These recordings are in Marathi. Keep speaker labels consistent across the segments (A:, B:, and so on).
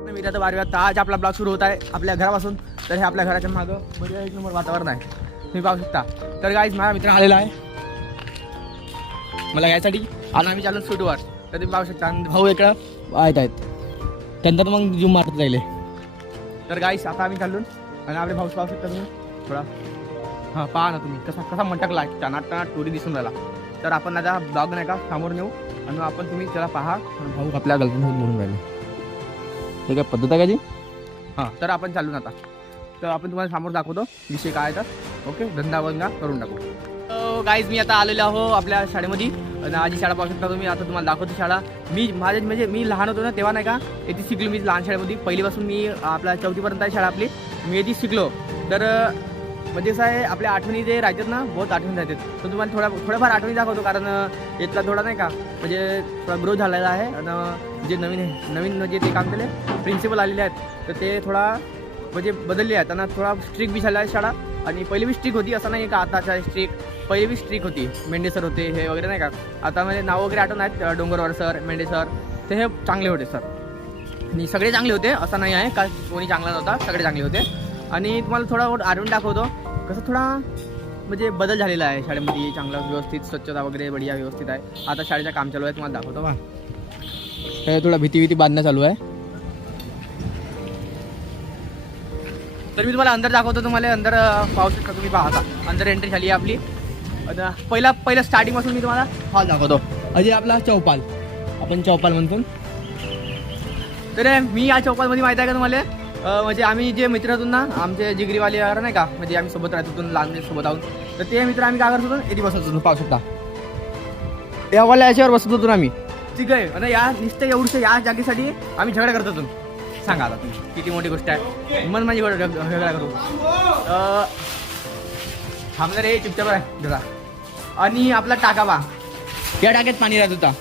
A: मी आता बारव्या आता आज आपला ब्लॉग सुरू होत आहे. आपल्या घरापासून. तर हे आपल्या घराच्या मागं बढिया एक नंबर वातावरण आहे. तुम्ही पाहू शकता. तर गाईज माझा मित्र आलेला आहे. मला यासाठी आणि आम्ही चालून शूटवर तर तुम्ही पाहू शकता. आणि भाऊ इकडं आहेत आहेत. त्यानंतर मग जिम मारत राहिले. तर गाईस आता आम्ही चालून आणि आपले भाऊ पाहू शकता तुम्ही. थोडा. हां पहा ना तुम्ही. कसा कसा मटकला टनाट टनाट टोरी दिसून राहिला. तर आपण आता ब्लॉग नाही का समोर नेऊ आणि आपण तुम्ही त्याला पहा. भाऊ आपल्या गर्लफ्रेंड म्हणून राहिले. ते काय पद्धत आहे का जी? हां तर आपण चालून आता. तर आपण तुम्हाला समोर दाखवतो विषय काय आहे तर. ओके? धंदा वंदा करून टाकू. गाईज मी आता आलेलो आहो आपल्या शाळेमध्ये. आणि आजी शाळा पाहू शकता तुम्ही. आता तुम्हाला दाखवतो शाळा. मी माझे म्हणजे मी लहान होतो ना तेव्हा नाही का येथे शिकलो मी लहान शाळेमध्ये. पहिलीपासून मी आपल्या चौथीपर्यंत आहे शाळा आपली. मी येथे शिकलो. तर म्हणजे कसं आहे आपल्या आठवणी जे राहतात ना बहुत आठवणी राहतात. तर तुम्हाला थोडा थोड्याफार आठवणी दाखवतो कारण इथला थोडा नाही का म्हणजे थोडा ग्रोथ झालेला आहे. आणि जे नवीन नवीन म्हणजे ते काम केले प्रिन्सिपल आलेले आहेत तर ते थोडा म्हणजे बदलले आहेत. त्यांना थोडा स्ट्रिक बी झाला आहे शाळा. आणि पहिली बी स्ट्रिक होती असं नाही का आताच्या स्ट्रिक पहिली बी स्ट्रिक होती. मेंढे सर होते हे वगैरे नाही का. आता म्हणजे नाव वगैरे आठवण आहेत अं, डोंगरवार सर मेंढे सर ते हे चांगले होते सर आणि सगळे चांगले होते असं नाही आहे. का कोणी चांगला नव्हता सगळे चांगले होते. आणि तुम्हाला थोडा आठवण दाखवतो कसं थोडा म्हणजे बदल झालेला आहे. शाळेमध्ये चांगला व्यवस्थित स्वच्छता वगैरे बढिया व्यवस्थित आहे. आता शाळेचं काम चालू आहे तुम्हाला दाखवतो बा. हे थोडा भीती भीती बांधणं चालू आहे. तर मी तुम्हाला अंदर दाखवतो तुम्हाला अंदर पाहू शकता तुम्ही पाहता अंदर एंट्री झाली आहे आपली. आता पहिला पहिला स्टार्टिंगपासून मी तुम्हाला हॉल दाखवतो. अजय आपला चौपाल. आपण चौपाल म्हणतो. तर मी या चौपालमध्ये माहिती आहे का तुम्हाला? म्हणजे आम्ही जे मित्र होतो ना आमचे जिगरीवाले वगैरे नाही का म्हणजे आम्ही सोबत राहतो लहान सोबत आहोत. तर ते मित्र आम्ही काय करत होतो येथे बसत होतो पाऊस होता या याच्यावर बसत होतो ना आम्ही. ठीक आहे आणि या नुसतं एवढ्या या जागेसाठी आम्ही झगडा करत होतो. सांगा आता तुम्ही किती मोठी गोष्ट आहे. मन माझी झगडा झगडा करू. अं, थांबणार रे चुपचाप आहे जरा. आणि आपला टाका बा. या टाक्यात पाणी राहत होता.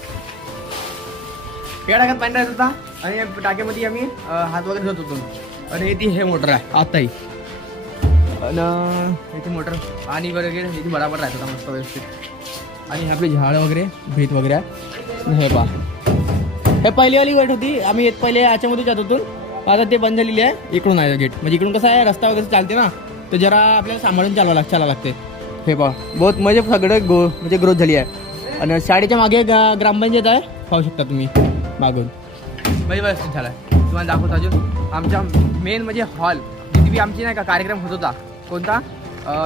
A: या टाक्यात पाणी राहत होता. आणि टाक्यामध्ये आम्ही हात वगैरे धुत होतो. आणि ती हे मोटर आहे आताही. आणि इथे मोटर पाणी वगैरे इथे बराबर राहत होता मस्त व्यवस्थित? आणि हे आपले झाड वगैरे भीत वगैरे आहे. हे पा हे पहिलीवाली गेट होती. आम्ही येत पहिले याच्यामध्ये जात होतो. आता ते बंद झालेली आहे. इकडून आहे गेट. म्हणजे इकडून कसं आहे रस्ता वगैरे चालते ना. तर जरा आपल्याला सांभाळून चालवा लाग चालावं लागते. हे पहा. बहुत म्हणजे सगळं गो म्हणजे ग्रोथ झाली आहे. आणि शाळेच्या मागे ग्रामपंचायत आहे. पाहू शकता तुम्ही मागून. म्हणजे व्यवस्थित झाला आहे. तुम्हाला दाखवतो अजून. आमच्या मेन म्हणजे हॉल जिथे बी आमची नाही का कार्यक्रम होत होता. कोणता?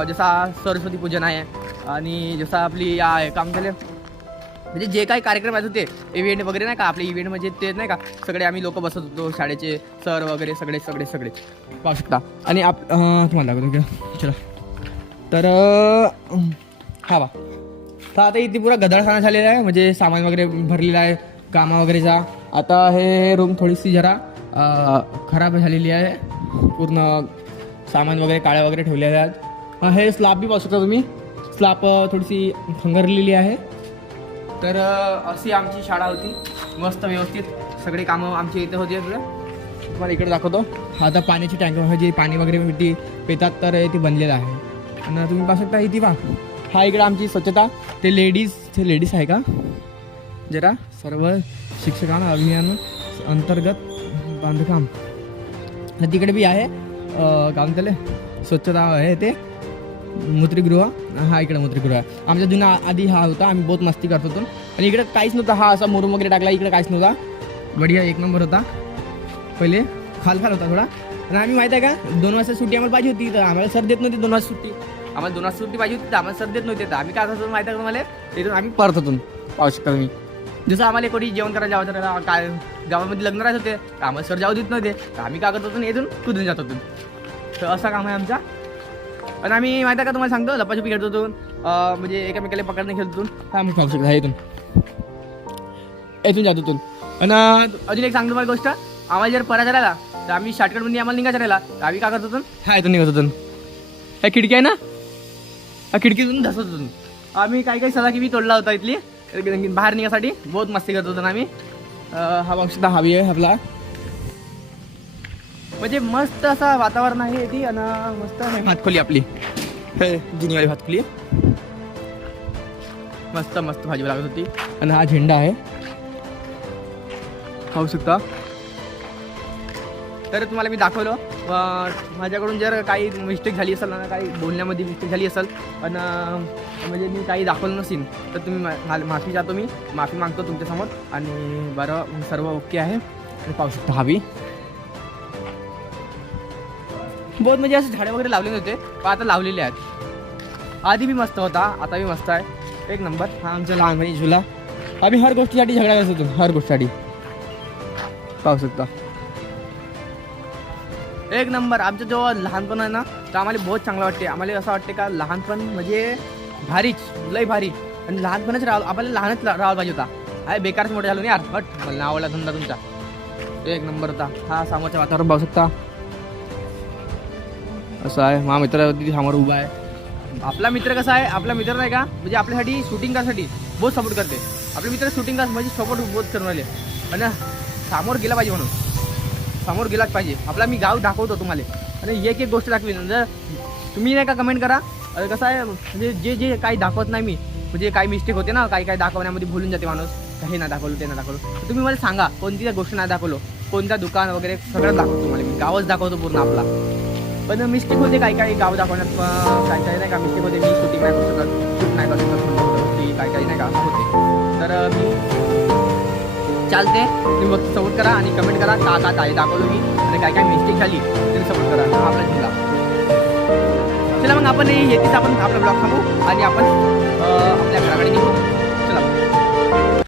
A: जसा सरस्वती पूजन आहे आणि जसा आपली या काम झाले. म्हणजे जे काही कार्यक्रम आहेत होते इव्हेंट वगैरे नाही का आपले इव्हेंट म्हणजे ते नाही का सगळे आम्ही लोक बसत होतो शाळेचे सर वगैरे सगळे सगळे सगळे. पाहू शकता. आणि आप तुम्हाला दाखवतो चला. तर हा बा. तर आता इथे पुरा गदळखाना झालेला आहे म्हणजे सामान वगैरे भरलेलं आहे कामा वगैरेचा आता हे रूम थोडीशी जरा खराब झालेली आहे. पूर्ण सामान वगैरे काळ्या वगैरे ठेवलेले आहेत हे स्लॅब बी पाहू शकता तुम्ही स्लाप थोडीशी खंगरलेली आहे. तर अशी आमची शाळा होती. मस्त व्यवस्थित सगळे कामं आमची इथे होती सगळं. तुम्हाला इकडे दाखवतो. आता पाण्याची टँकर जे पाणी वगैरे इथे पितात तर ते बनलेलं आहे. आणि तुम्ही पाहू शकता इथे पहा. हा इकडे आमची स्वच्छता. ते लेडीज ते लेडीज आहे का? जरा सर्व शिक्षकांना अभियान अंतर्गत बांधकाम. तिकडे बी आहे अ, काय म्हणताले स्वच्छता आहे ते. मूत्रीगृह हा इकडे मूत्रीगृह आहे. आमच्या जुना आधी हा होता आम्ही बहुत मस्ती करत होतो. आणि इकडे काहीच नव्हता हा असा मुरुम वगैरे टाकला इकडे काहीच नव्हता. बढिया एक नंबर होता. पहिले खाल खाल होता थोडा. आणि आम्ही माहिती आहे का दोन वाजता सुट्टी आम्हाला पाहिजे होती तर आम्हाला सर देत नव्हती दोन वाजता सुट्टी. आम्हाला दोन वाजता सुट्टी पाहिजे होती तर आम्हाला सर देत नव्हते. तर आम्ही काय करतो माहिती आहे का तुम्हाला? इथून आम्ही परत होतो पाहू शकता तुम्ही जसं आम्हाला कोणी जेवण करायला जावं तर काय गावामध्ये लग्न राहत होते आम्हाला सर जाऊ देत नव्हते तर आम्ही काय करत होतो इथून कुठून जात होतो. तर असा काम आहे आमचा. आणि आम्ही माहिती आहे का तुम्हाला सांगतो लपाछपी खेळत होतो म्हणजे एकामेकाला पकडणे खेळत होतो. हा मी पाहू शकता इथून. इथून जात होतो. आणि अजून एक सांगतो मला गोष्ट आम्हाला जर परायचा राहिला तर आम्ही शॉर्टकटमध्ये आम्हाला निघायचा राहिला तर आम्ही काय करत होतो? हा इथून निघत होतो. ह्या खिडकी आहे ना? ह्या खिडकीतून धसत होतो. आम्ही काही काही सदा की बी तोडला होता इथली. बाहेर निघासाठी बहुत मस्ती करत होतो ना आम्ही. हा पाहू हवी आहे आपला म्हणजे मस्त असं वातावरण आहे ती आणि मस्त भातखोली आपली. हे जुनीवाली भातखोली मस्त मस्त भाजी लागत होती. आणि हा झेंडा आहे. पाहू शकता. तर तुम्हाला मी दाखवलं. माझ्याकडून जर काही मिस्टेक झाली असेल ना काही बोलण्यामध्ये मिस्टेक झाली असेल पण म्हणजे मी काही दाखवलं नसेल तर तुम्ही माफी जातो मी. माफी मागतो तुमच्यासमोर आणि बरं सर्व ओके आहे. आणि पाहू शकता हवी बहुत म्हणजे असे झाडे वगैरे लावले नव्हते पण आता लावलेले आहेत. आधी बी मस्त होता आता बी मस्त आहे. एक नंबर. हा आमचा लहानपणी झुला. आम्ही हर गोष्टीसाठी झगडा करत होतो हर गोष्टीसाठी. पाहू शकता. एक नंबर आमचं जेव्हा लहानपण आहे ना तर आम्हाला बहुत चांगलं वाटते. आम्हाला असं वाटते का लहानपण म्हणजे भारीच लय भारी. आणि लहानपणच राह आपल्याला लहानच राहायला पाहिजे होता. अरे बेकारच मोठे झालो नाही यार. हट मला आवडला धंदा तुमचा. एक नंबर होता. हा समोरचं वातावरण पाहू शकता. असं आहे. मा मित्र तिथे समोर उभा आहे. आपला मित्र कसा आहे? आपला मित्र नाही का? म्हणजे आपल्यासाठी शूटिंग करासाठी बहुत सपोर्ट करते. आपले मित्र शूटिंग कर म्हणजे सपोर्ट बहुत करून राहिले. आणि समोर गेला पाहिजे म्हणून. समोर गेलाच पाहिजे. आपला मी गाव दाखवतो तुम्हाला. आणि एक एक गोष्ट दाखवी जर तुम्ही नाही का कमेंट करा अरे कसं आहे म्हणजे जे जे काही दाखवत नाही मी म्हणजे काही मिस्टेक होते ना काही काही दाखवण्यामध्ये भुलून जाते माणूस. काही नाही दाखवलं ते नाही दाखवलं. तुम्ही मला सांगा कोणती गोष्ट नाही दाखवलं कोणत्या दुकान वगैरे सगळं दाखवतो तुम्हाला मी. गावच दाखवतो पूर्ण आपला. पण मिस्टेक होते काही काही गाव दाखवण्यात काही काही नाही का मिस्टेक होते. मी शूटिंग नाही करू शकत शूट नाही करू शकत काही काही नाही का होते. तर मी चालते. तुम्ही मग सपोर्ट करा आणि कमेंट करा. का का काय दाखवलं मी? आणि काय काय मिस्टेक झाली तरी सपोर्ट करा. हा आपला जिल्हा चला मग आपण येतेच आपण आपला ब्लॉग थांबू आणि आपण आपल्या घराकडे निघू.